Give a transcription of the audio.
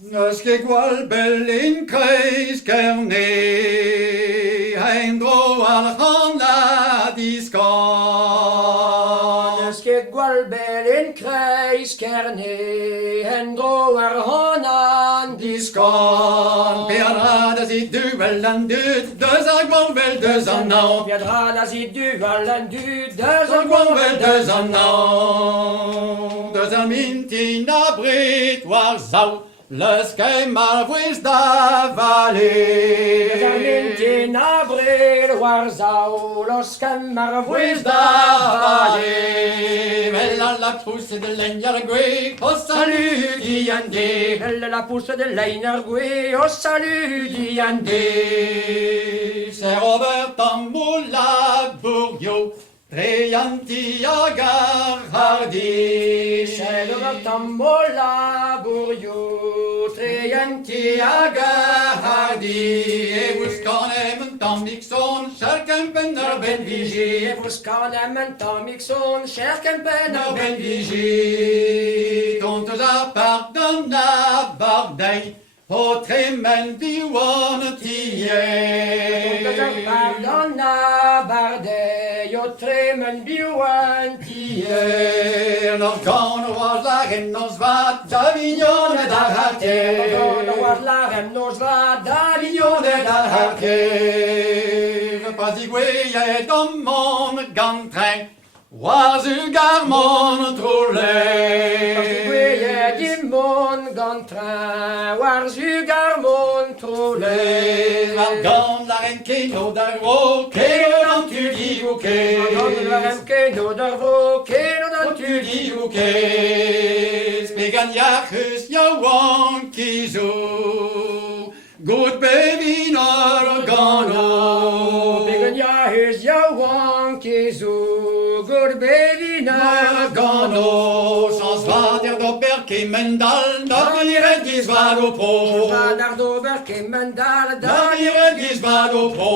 Nusge gwalbel in kreis gerne, ein dro al la discan. Nusge gwalbel in kreis gerne, ein dro al discan. Piedra da zit duel en dut, deux a gwalbel deux an an. Piedra da zit duel en dut, deux a gwalbel deux an an. Deux a mintin a brit war zau. Les mal vuis da vallée. Zamintin abrir warzau, los mar vuis da vallée. Elle a la pousse de l'Enyargui, au salut d'Yandé. Elle a la pousse de l'Enyargui, au salut d'Yandé. C'est Robert Tamboula Bourgio, Trianti Agar Hardy. C'est Robert Tamboula Bourgio. Trianti Agar Hardy. Et vous scanem tam Nixon, Scherken Penner Ben Vigie. Et vous scanem tam Nixon, Scherken Penner Ben Vigie. Dont a pardonne à Bardei. O tremen diwan tiye. Pardonna Bardei, o tremen diwan tiye. Nog gan was lagen nos wat Davignon dar harte. Nog was lagen nos wat Davignon dar harte. Pas igwe dom mon gantrein. Was u garmon trolle. Pas igwe dimon gantrein. Was u garmon trolle. Gan la renkeno dar ro. Keno dan tu di uke. Gan la renkeno dar ro. Keno dan tu di uke. Spegan jachus jawan kizo. Goed bevinor gano. Spegan jachus jawan kizo. Good baby Nagano, sans vader do berke mendal, da venire disvado po. Vader do berke mendal, da venire disvado po.